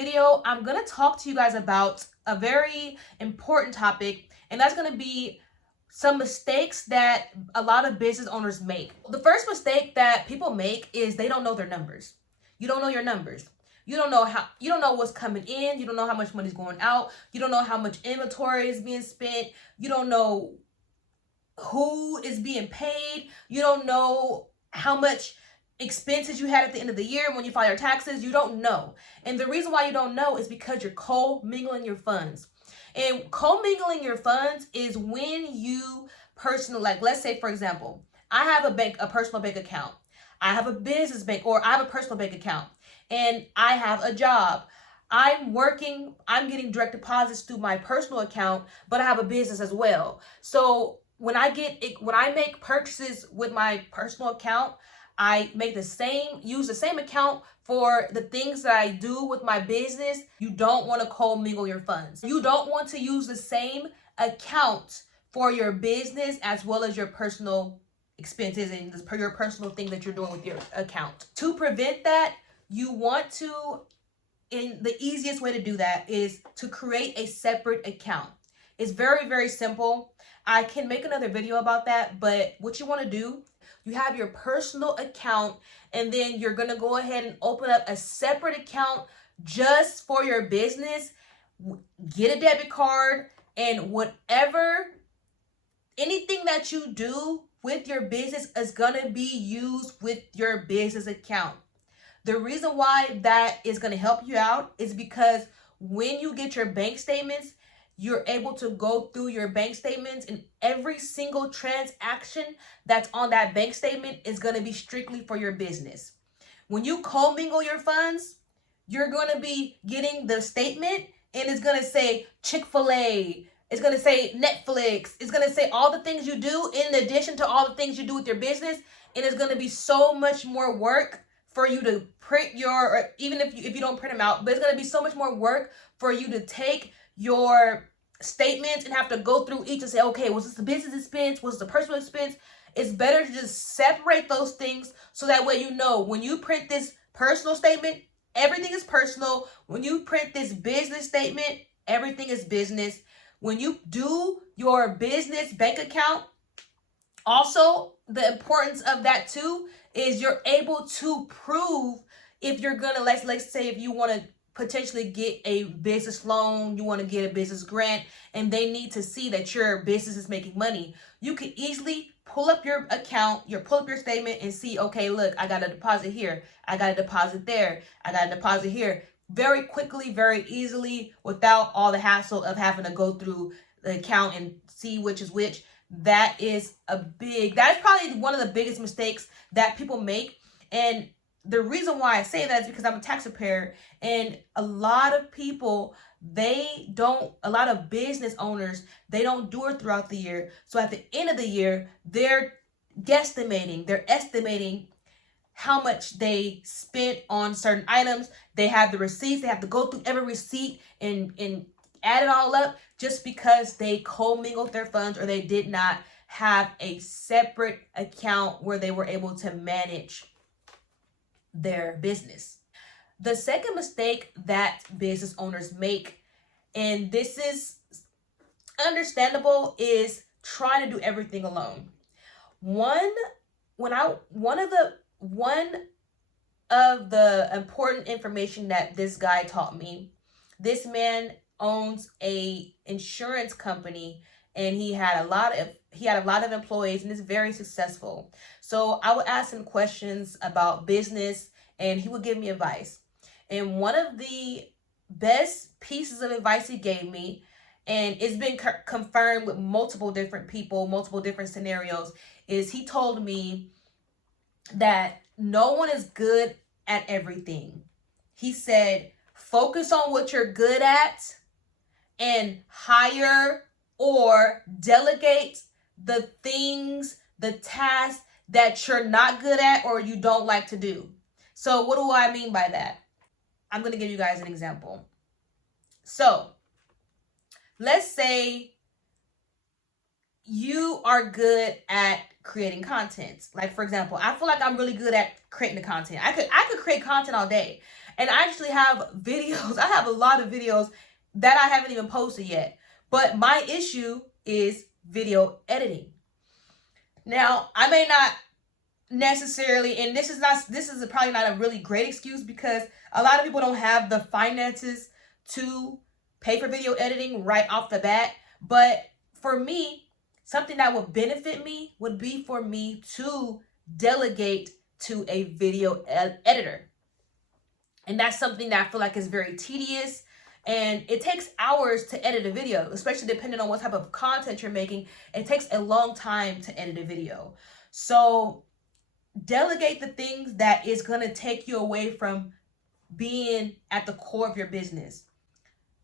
video, I'm going to talk to you guys about a very important topic, and that's going to be some mistakes that a lot of business owners make. The first mistake that people make is they don't know their numbers. You don't know your numbers. You don't know what's coming in. You don't know how much money's going out. You don't know how much inventory is being spent. You don't know who is being paid. You don't know how much expenses you had at the end of the year when you file your taxes. You don't know. And the reason why you don't know is because you're co-mingling your funds. And co-mingling your funds is when you personally, like let's say for example, I have a personal bank account. I have a business bank, or I have a personal bank account, and I have a job. I'm working, I'm getting direct deposits through my personal account, but I have a business as well. So when I make purchases with my personal account, I use the same account for the things that I do with my business. You don't want to co-mingle your funds. You don't want to use the same account for your business as well as your personal expenses and your personal thing that you're doing with your account. To prevent that, you want to, and the easiest way to do that is to create a separate account. It's very, very simple. I can make another video about that, but what you want to do, you have your personal account, and then you're going to go ahead and open up a separate account just for your business. Get a debit card, and anything that you do with your business is going to be used with your business account. The reason why that is going to help you out is because when you get your bank statements, you're able to go through your bank statements, and every single transaction that's on that bank statement is going to be strictly for your business. When you commingle your funds, you're going to be getting the statement, and it's going to say Chick-fil-A, it's going to say Netflix, it's going to say all the things you do in addition to all the things you do with your business, and it's going to be so much more work for you to print or even if you don't print them out, but it's going to be so much more work for you to take your statements and have to go through each and say, okay, was this the business expense? Was the personal expense? It's better to just separate those things so that way you know when you print this personal statement, everything is personal. When you print this business statement, everything is business. When you do your business bank account, also the importance of that too is you're able to prove if you're gonna, let's say if you want to potentially get a business loan, you want to get a business grant, and they need to see that your business is making money. You can easily pull up your account, pull up your statement and see, okay, look, I got a deposit here, I got a deposit there, I got a deposit here. Very quickly, very easily, without all the hassle of having to go through the account and see which is which. That's probably one of the biggest mistakes that people make. And the reason why I say that is because I'm a tax preparer, and a lot of people, a lot of business owners, they don't do it throughout the year. So at the end of the year, they're estimating how much they spent on certain items. They have the receipts. They have to go through every receipt and add it all up, just because they commingled their funds or they did not have a separate account where they were able to manage their business. The second mistake that business owners make, and this is understandable, is trying to do everything alone. One of the important information that this guy taught me, this man owns a insurance company, and he had a lot of employees, and is very successful. So I would ask him questions about business, and he would give me advice. And one of the best pieces of advice he gave me, and it's been confirmed with multiple different people, multiple different scenarios, is he told me that no one is good at everything. He said, focus on what you're good at and hire or delegate the things, the tasks that you're not good at or you don't like to do. So what do I mean by that? I'm going to give you guys an example. So let's say you are good at creating content. Like, for example, I feel like I'm really good at creating the content. I could create content all day. And I actually have videos. I have a lot of videos that I haven't even posted yet. But my issue is video editing. Now, I may not necessarily, and this is probably not a really great excuse, because a lot of people don't have the finances to pay for video editing right off the bat. But for me, something that would benefit me would be for me to delegate to a video editor. And that's something that I feel like is very tedious, and it takes hours to edit a video, especially depending on what type of content you're making. It takes a long time to edit a video. So delegate the things that is going to take you away from being at the core of your business.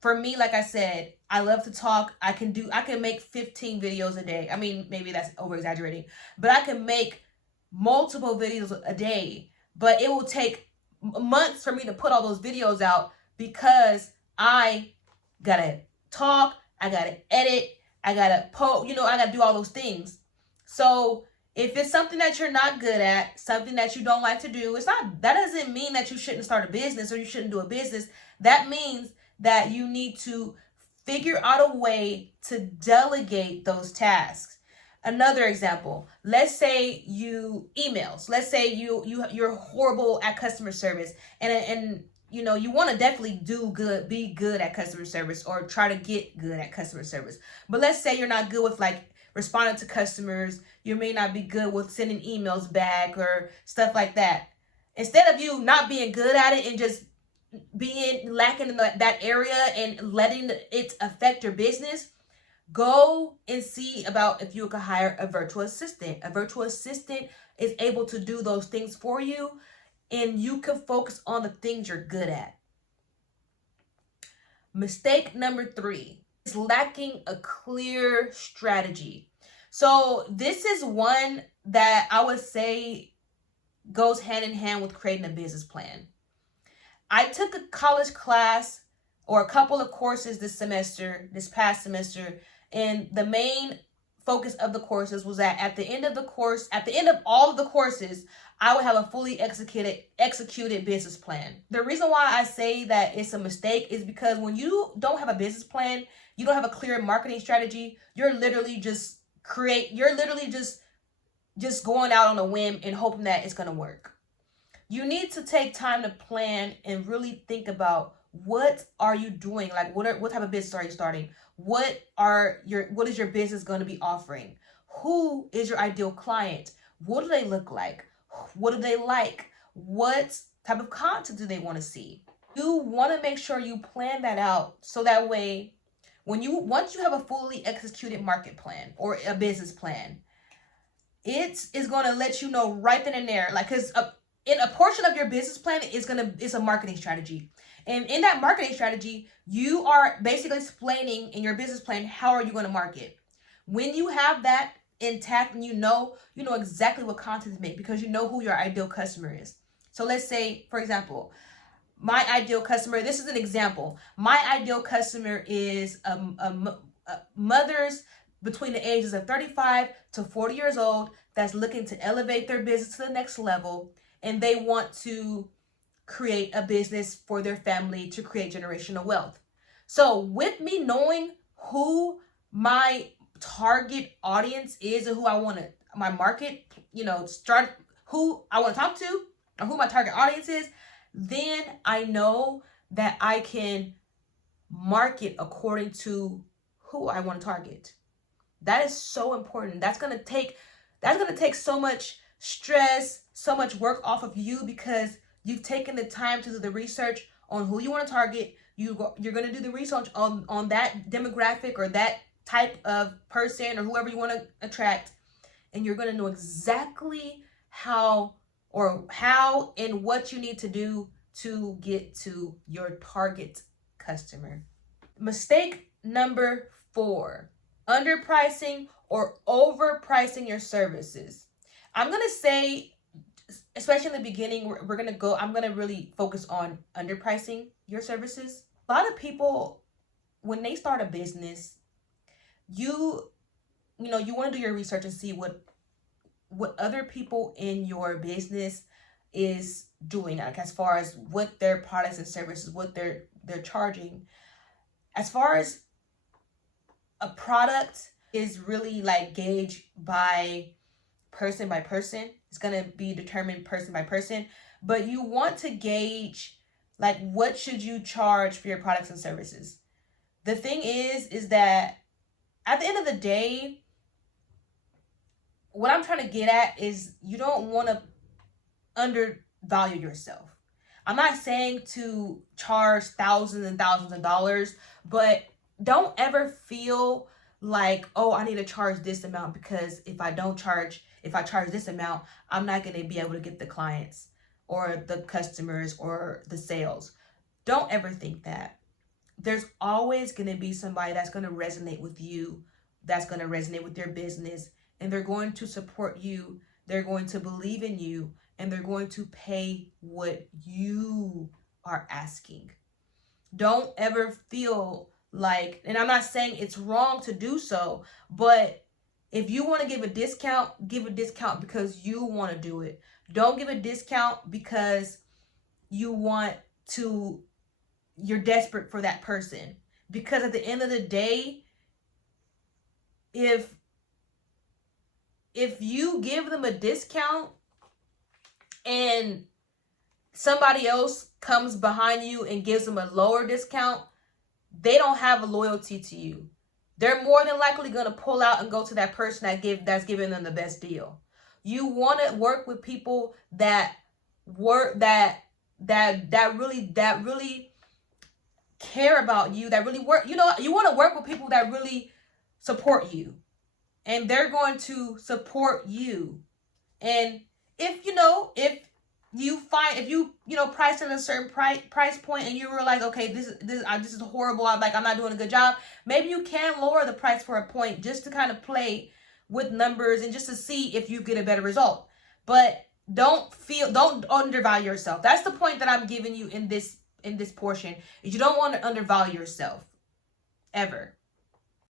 For me, like I said, I love to talk. I can make 15 videos a day. I mean, maybe that's over exaggerating, but I can make multiple videos a day. But it will take months for me to put all those videos out, because I gotta talk, I gotta edit, I gotta post, I gotta do all those things. So if it's something that you're not good at, something that you don't like to do, that doesn't mean that you shouldn't start a business or you shouldn't do a business. That means that you need to figure out a way to delegate those tasks. Another example, let's say let's say you're horrible at customer service, and you want to definitely be good at customer service, or try to get good at customer service. But let's say you're not good with like responding to customers. You may not be good with sending emails back or stuff like that. Instead of you not being good at it and just being lacking in that area and letting it affect your business, go and see about if you could hire a virtual assistant. A virtual assistant is able to do those things for you, and you can focus on the things you're good at. Mistake number 3 is lacking a clear strategy. So this is one that I would say goes hand in hand with creating a business plan. I took a college class or a couple of courses this past semester, and the main focus of the courses was that at the end of all of the courses, I would have a fully executed business plan. The reason why I say that it's a mistake is because when you don't have a business plan, you don't have a clear marketing strategy, you're literally just going out on a whim and hoping that it's going to work. You need to take time to plan and really think about, what are you doing? Like, what type of business are you starting? What is your business going to be offering? Who is your ideal client? What do they look like? What do they like? What type of content do they want to see? You want to make sure you plan that out, so that way once you have a fully executed market plan or a business plan, it is going to let you know right then and there, like, because in a portion of your business plan is a marketing strategy. And in that marketing strategy, you are basically explaining in your business plan, how are you going to market? When you have that intact, and you know exactly what content to make, because you know who your ideal customer is. So let's say, for example, my ideal customer, this is an example. My ideal customer is mothers between the ages of 35 to 40 years old that's looking to elevate their business to the next level, and they want to create a business for their family to create generational wealth. So with me knowing who my target audience is and who I want to, my market, who I want to talk to, or who my target audience is, then I know that I can market according to who I want to target. That is so important. That's going to take so much stress, so much work off of you, because you've taken the time to do the research on who you want to target. You're going to do the research on that demographic or that type of person or whoever you want to attract. And you're going to know exactly how and what you need to do to get to your target customer. Mistake number 4, underpricing or overpricing your services. I'm going to say, especially in the beginning, I'm going to really focus on underpricing your services. A lot of people, when they start a business, you want to do your research and see what other people in your business is doing, like as far as what their products and services, what they're charging. As far as a product is really like gauged by person, it's going to be determined person by person, but you want to gauge like what should you charge for your products and services. The thing is that at the end of the day, what I'm trying to get at is you don't want to undervalue yourself. I'm not saying to charge thousands and thousands of dollars, but don't ever feel like, oh, I need to charge this amount because if I charge this amount, I'm not going to be able to get the clients or the customers or the sales. Don't ever think that. There's always going to be somebody that's going to resonate with you, that's going to resonate with your business, and they're going to support you. They're going to believe in you, and they're going to pay what you are asking. Don't ever feel like, and I'm not saying it's wrong to do so, but if you want to give a discount because you want to do it. Don't give a discount because you're desperate for that person. Because at the end of the day, if you give them a discount and somebody else comes behind you and gives them a lower discount, they don't have a loyalty to you. They're more than likely going to pull out and go to that person that's giving them the best deal. You want to work with people that really care about you, that really work. You want to work with people that really support you, and they're going to support you. And if you price at a certain price point and you realize, okay, this is horrible, I'm not doing a good job, maybe you can lower the price for a point just to kind of play with numbers and just to see if you get a better result. But don't undervalue yourself. That's the point that I'm giving you in this portion, is you don't want to undervalue yourself ever.